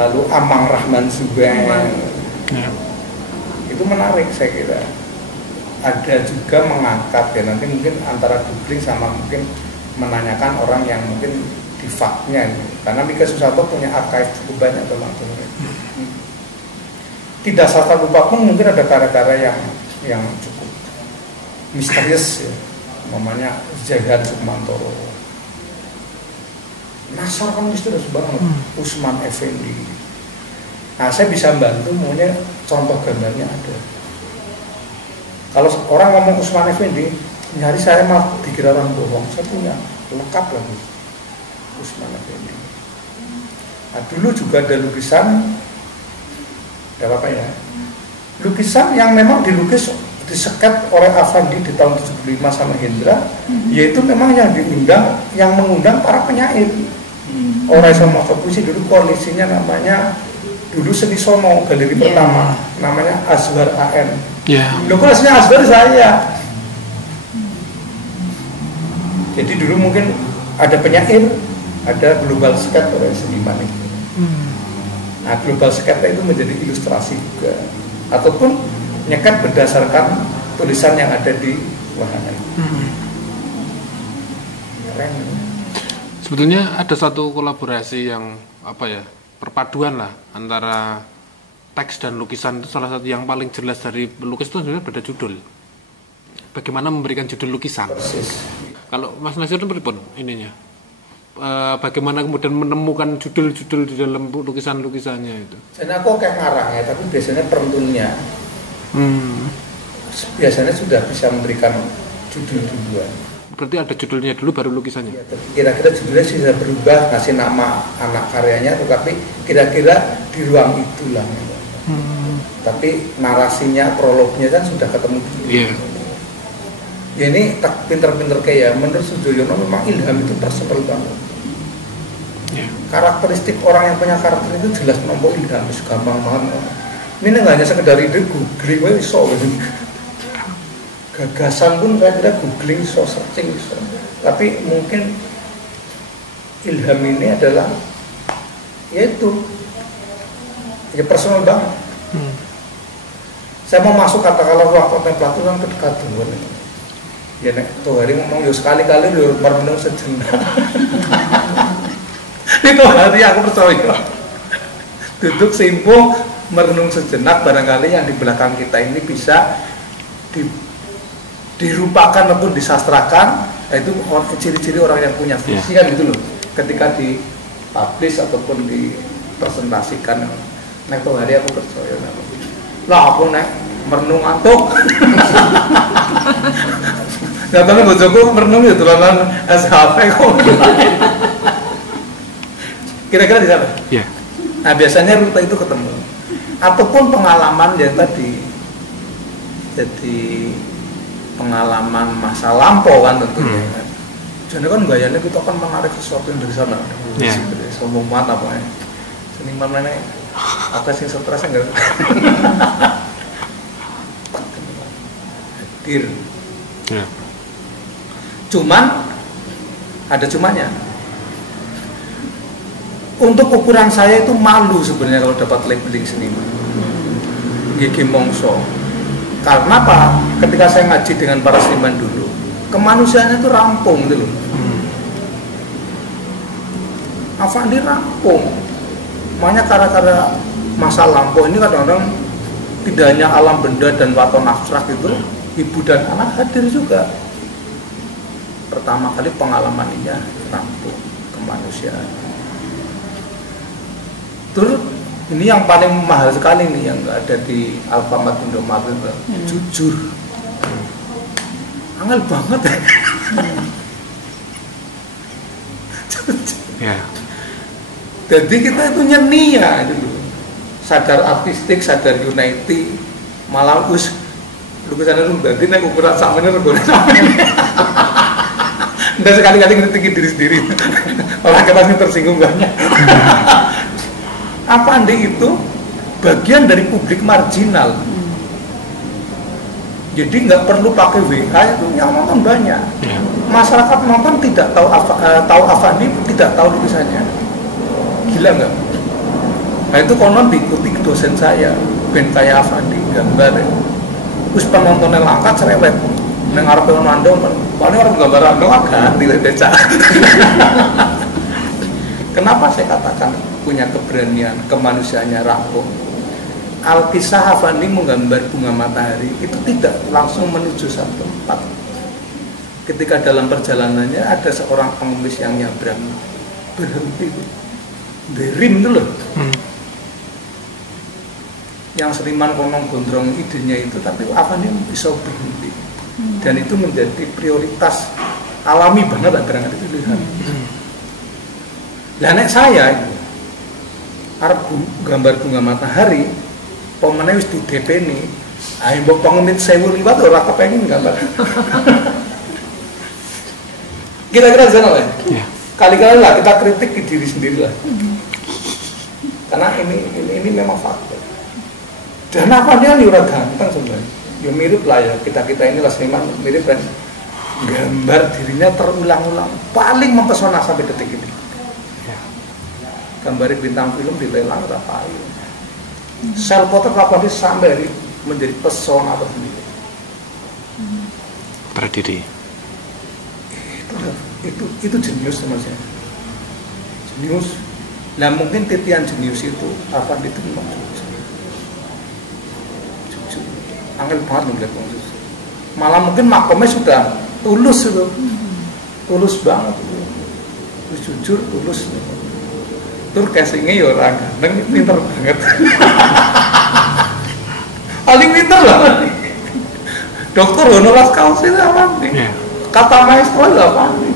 lalu Amang Rahman Zubair. Itu menarik saya kira. Ada juga mengangkat ya, nanti mungkin antara googling sama mungkin menanyakan orang yang mungkin di faknya gitu. Karena Mika Susanto punya archive cukup banyak teman-teman. Tidak salah lupa pun mungkin ada karya-karya yang cukup misterius ya, namanya Zahan Sukmantoro. Nasar kan misterius banget, Usman Effendi. Nah saya bisa bantu, maunya contoh gambarnya ada. Kalau orang ngomong Usman Effendi, nyari saya malah dikira orang bohong. Saya punya lengkap lagi Usman Effendi. Nah dulu juga ada lukisan, tidak apa-apa ya, lukisan yang memang dilukis disekat oleh Afandi di tahun 75 sama Hendra, yaitu memang yang mengundang para penyair. Orang sama puisi dulu kondisinya namanya dulu Seni Sono galeri pertama, namanya Azwar AN. Loh kok aslinya Azwar saya. Jadi dulu mungkin ada penyair, ada global skate oleh seniman itu. Nah global skate itu menjadi ilustrasi juga, ataupun nyekat berdasarkan tulisan yang ada di wahana itu. Keren. Sebetulnya ada satu kolaborasi yang perpaduan lah antara teks dan lukisan. Itu salah satu yang paling jelas dari pelukis itu sebenarnya pada judul. Bagaimana memberikan judul lukisan. Persis. Kalau Mas Nasir itu berpun ininya. Bagaimana kemudian menemukan judul-judul di dalam lukisan-lukisannya itu. Dan aku kayak ngarang ya, tapi biasanya peruntunnya biasanya sudah bisa memberikan judul duluan. Berarti ada judulnya dulu baru lukisannya. Ya, kira-kira judulnya bisa berubah, ngasih nama anak karyanya, tetapi kira-kira di ruang itulah. Tapi narasinya, prolognya kan sudah ketemu dulu. Ya ini tak pinter-pinter kayak menurut Sujoyono memang Ilham itu personal banget. Karakteristik orang yang punya karakter itu jelas menampung Ilham, gampang banget. Ini nggak hanya sekedar ide googling iso, gagasan pun saya kira googling iso, searching iso. Tapi mungkin Ilham ini adalah yaitu ya personal banget. Saya mau masuk katakanlah ruang kontemplatif kan kedekatan. Ya nek tuh hari ngomong yo sekali-kali yo merenung sejenak. Itu hati aku percaya. Duduk simpul merenung sejenak, barangkali yang di belakang kita ini bisa dirupakan ataupun disastrakan. Nah, itu ciri-ciri orang yang punya visi kan gitu loh. Ketika dipublish ataupun dipresentasikan, nek tuh hari aku percaya. Lah aku nek merenung antuk. Nggak tahu bojoku merenung ya tulanan SHP kok. Kira-kira di sana. Nah biasanya rute itu ketemu. Ataupun pengalaman yang tadi, jadi pengalaman masa lampau kan tentunya. Jadi kan gayanya kita kan menarik sesuatu yang dari sana. Sombong banget apa ya? Seniman mana? Apa sih stres enggak? Hadir. Cuman ada cumanya. Untuk ukuran saya itu malu sebenarnya kalau dapat labeling seniman. Gigi mongso. Karena apa? Ketika saya ngaji dengan para seniman dulu, kemanusiaannya itu rampung gitu loh. Afandi rampung. Makanya karya-karya masa lampau ini kadang-kadang tidak hanya alam benda dan waton abstrak itu, ibu dan anak hadir juga. Pertama kali pengalamannya rampung kemanusiaan. Terus ini yang paling mahal sekali nih yang nggak ada di Alfamart Indomaret itu jujur. Angel banget ya. Jadi kita itu nyeni ya dulu. Sadar artistik, sadar unity, malah lukisannya itu berarti naik ukuran sama ini regone sama ini. Dan sekali-kali ngeritik diri sendiri. Orang kita tersinggung banyak. Apa ande itu bagian dari publik marginal. Jadi nggak perlu pakai WA itu yang nonton banyak. Masyarakat nonton tidak tahu Afandi, tidak tahu lukisannya. Gila nggak? Nah itu konon diikuti dosen saya, Ben Kaya Afandi gambar. Terus penontonnya langkat cerewet. Neng arep nandong, paling orang gambar andong ganti becak. Kenapa saya katakan punya keberanian, kemanusiaannya rapuh? Al-Kisah Afandi menggambar bunga matahari itu tidak langsung menuju satu tempat. Ketika dalam perjalanannya ada seorang pengemis yang nyabrang, berhenti, berim itu loh. Yang seniman konong gondrong idenya itu, tapi Afandi bisa berhenti. Dan itu menjadi prioritas alami banget lah barangkali itu lihat. Lah nek saya itu arep gambar bunga matahari, pemene wis di DP ini, ayo mbok pengemit 1000 liwat ora kepengin gambar. Kira-kira jangan lah. Kali-kali lah kita kritik ke diri sendiri lah. Karena ini memang fakta. Dan apa dia ora ganteng sebenarnya. Ya mirip lah ya, kita ini lah seniman mirip kan, gambar dirinya terulang-ulang paling mempesona sampai detik ini. Gambar bintang film dilelang rapai, sel potret apa sampai menjadi pesona tersendiri. Berdiri. Itu jenius teman-teman. Jenius. Nah mungkin titian jenius itu apa itu memang angel banget melihat Konghucu. Malah mungkin makomnya sudah tulus itu, tulus banget, terus jujur tulus. Tur casingnya ya orang ganteng, pinter banget. Paling pinter lah. Dokter honoris causa itu apa nih? Kata maestro itu apa nih?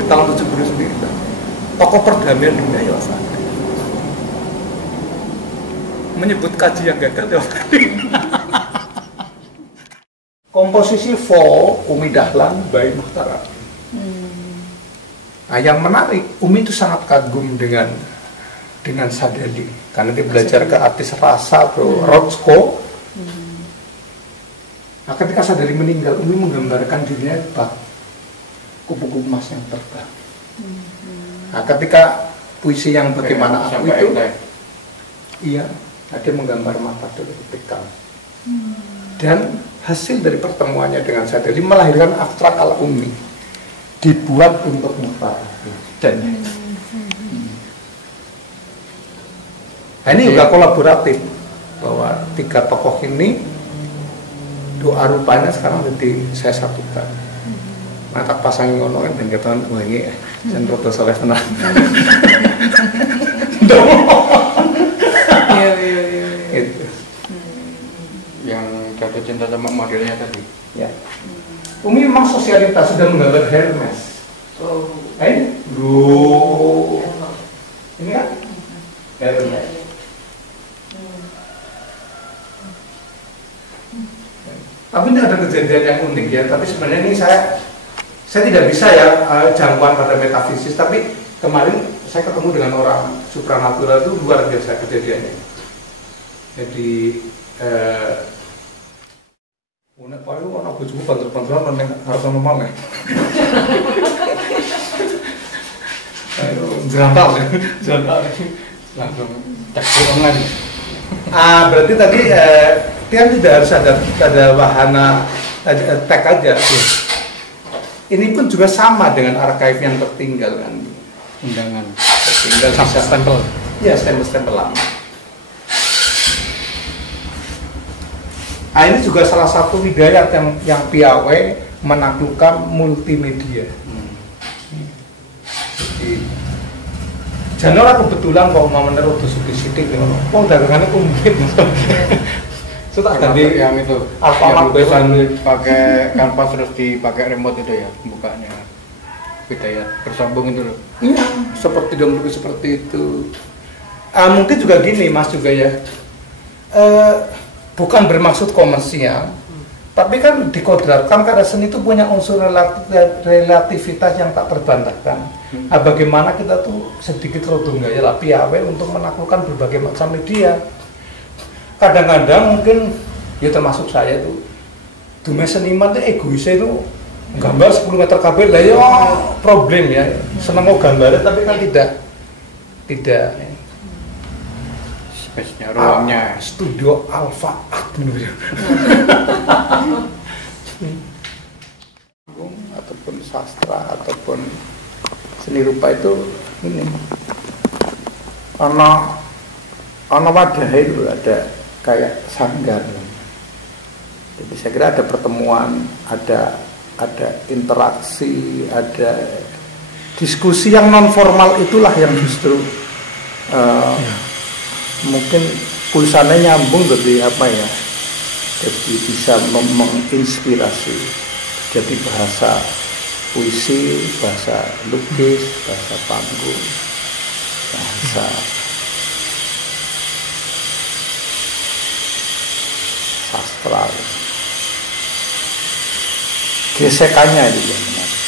Di tahun 79, tokoh perdamaian dunia ya apa? Menyebut kaji yang gagal ya apa? Komposisi Vol Umi Dahlan by Mukhtar Abdi. Nah, yang menarik, Umi itu sangat kagum dengan Sadali karena dia belajar ke artis rasa bro, Rothko. Nah, ketika Sadali meninggal, Umi menggambarkan dirinya bak kupu-kupu emas yang terbang. Nah, ketika puisi yang bagaimana aku itu, iya, dia menggambar mata dari tikal. Dan hasil dari pertemuannya dengan Sadali melahirkan abstrak ala Umi, dibuat untuk Mukhtar dan nah, ini juga kolaboratif bahwa tiga tokoh ini doa rupanya sekarang jadi saya satukan. Nah tak pasangin ngono kan dan katakan wah ini dan rodo soleh tenang. Yang jatuh cinta sama modelnya tadi. Ya. Umi memang sosialitas sudah menggambar Hermes. Ini kan Hermes. Tapi ini ada kejadian yang unik ya. Tapi sebenarnya ini saya tidak bisa ya jangkauan pada metafisis. Tapi kemarin saya ketemu dengan orang supranatural itu luar biasa kejadiannya. Jadi unek paling orang bojoku banter-banteran nang harus normal ya. Ayo jantal langsung cek online. Berarti tadi dia tidak harus ada wahana tag aja. Ini pun juga sama dengan archive yang tertinggal kan. Undangan. Tertinggal bisa stempel. Ya stempel lama. Ini juga salah satu hidayat yang piawai menaklukkan multimedia. Jadi janganlah kebetulan kalau mau menurut suki sidik, mau dagangannya kumplit. Sudah tadi yang itu Alfamart pakai kanvas terus dipakai remote itu ya bukanya hidayat bersambung itu loh. Iya, seperti gambar seperti itu. Mungkin juga gini Mas juga ya. Bukan bermaksud komersial, tapi kan dikodratkan karena seni itu punya unsur relativitas yang tak terbantahkan. Bagaimana kita tuh sedikit rodong gaya lah piawai untuk menaklukkan berbagai macam media. Kadang-kadang mungkin ya termasuk saya tuh dunia seniman tuh egoisnya itu gambar 10 meter kabel lah ya problem ya, seneng mau gambarnya tapi kan tidak space-nya, ruangnya. Studio Alpha Art ataupun sastra ataupun seni rupa itu ini ono wadah itu ada kayak sanggar. Jadi saya kira ada pertemuan, ada interaksi, ada diskusi yang non formal, itulah yang justru mungkin pulsanya nyambung jadi apa ya, jadi bisa menginspirasi. Jadi bahasa puisi, bahasa lukis, bahasa panggung, bahasa sastra, gesekannya juga menarik.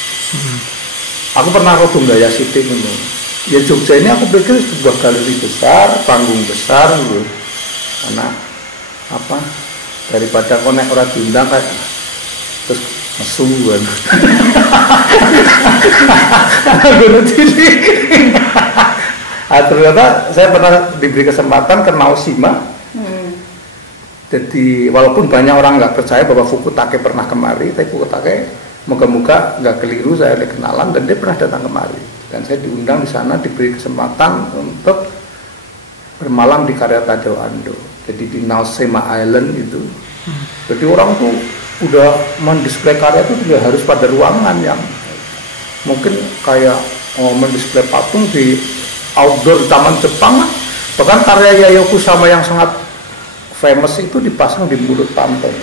Aku pernah ke Tunggaya City dulu. Ya Jogja ini aku pikir sebuah galeri besar, panggung besar gitu. Karena apa? Daripada konek orang diundang kayak terus mesu kan. Ternyata saya pernah diberi kesempatan ke Naoshima. Jadi walaupun banyak orang nggak percaya bahwa Fukutake pernah kemari, tapi Fukutake moga-moga nggak keliru, saya ada kenalan dan dia pernah datang kemari. Dan saya diundang di sana, diberi kesempatan untuk bermalam di karya Tadao Ando. Jadi di Naoshima Island itu. Jadi orang tuh udah mendisplay karya itu tidak harus pada ruangan yang mungkin kayak mendisplay patung di outdoor di Taman Jepang. Bahkan karya Yayoi Kusama yang sangat famous itu dipasang di mulut pantai.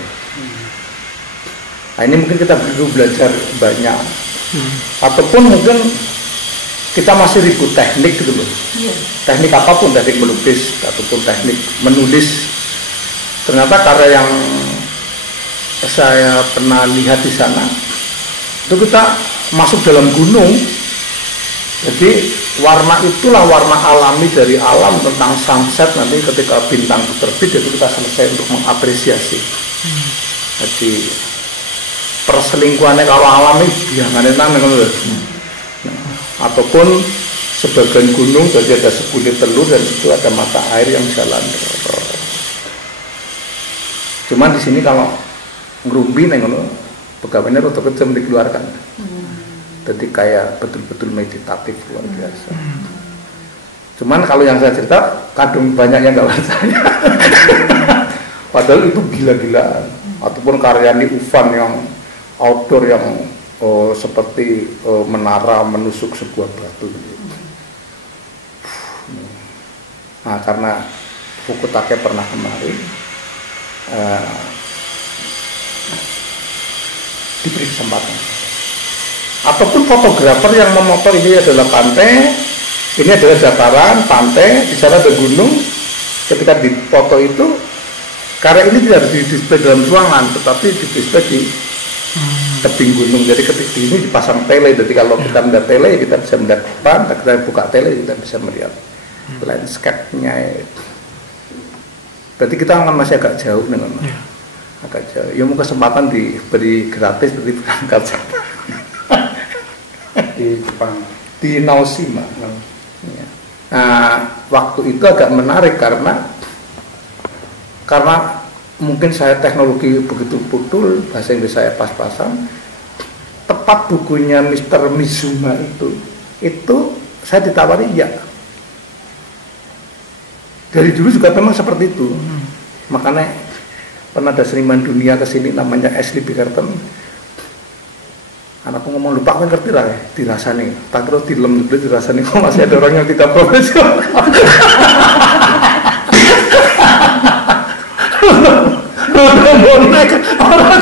Nah ini mungkin kita perlu belajar banyak. Ataupun mungkin kita masih ribut teknik gitu loh. Teknik apapun, teknik melukis ataupun teknik menulis. Ternyata karya yang saya pernah lihat di sana itu kita masuk dalam gunung. Jadi warna itulah warna alami dari alam tentang sunset, nanti ketika bintang terbit itu kita selesai untuk mengapresiasi. Jadi perselingkuhannya kalau alami biangannya ataupun sebagian gunung jadi ada sebulir telur dan itu ada mata air yang jalan. Cuman di sini kalau ngerumbi nengono pegawainya roto kejam dikeluarkan. Jadi kayak betul-betul meditatif luar biasa. Cuman kalau yang saya cerita kadang banyak yang nggak percaya. Padahal itu gila-gilaan. Ataupun karya di Ufan yang outdoor yang seperti menara menusuk sebuah batu. Nah karena Fukutake pernah kemari, diberi kesempatan. Ataupun fotografer yang memoto ini adalah pantai, ini adalah dataran, pantai, di sana ada gunung. Ketika dipoto itu, karya ini tidak didisplay dalam ruangan, tetapi didisplay di tebing gunung. Jadi ketika ini dipasang tele, jadi kalau kita melihat tele, kita bisa melihat depan, kita buka tele, kita bisa melihat landscape-nya. Berarti kita akan masih agak jauh dengan agak jauh. Ya mau kesempatan diberi gratis, berarti berangkat Di Jepang, di Naoshima. Nah, waktu itu agak menarik karena mungkin saya teknologi begitu putul, bahasa Inggris saya pas-pasan. Tepat bukunya Mr. Mizuma itu saya ditawari ya. Dari dulu juga memang seperti itu. Makanya pernah ada seniman dunia kesini namanya Ashley Bickerton. Anakku ngomong lupa kan ngerti lah ya, dirasani. Tak terus dilem dirasani kok masih ada orang yang tidak profesional. Bonek orang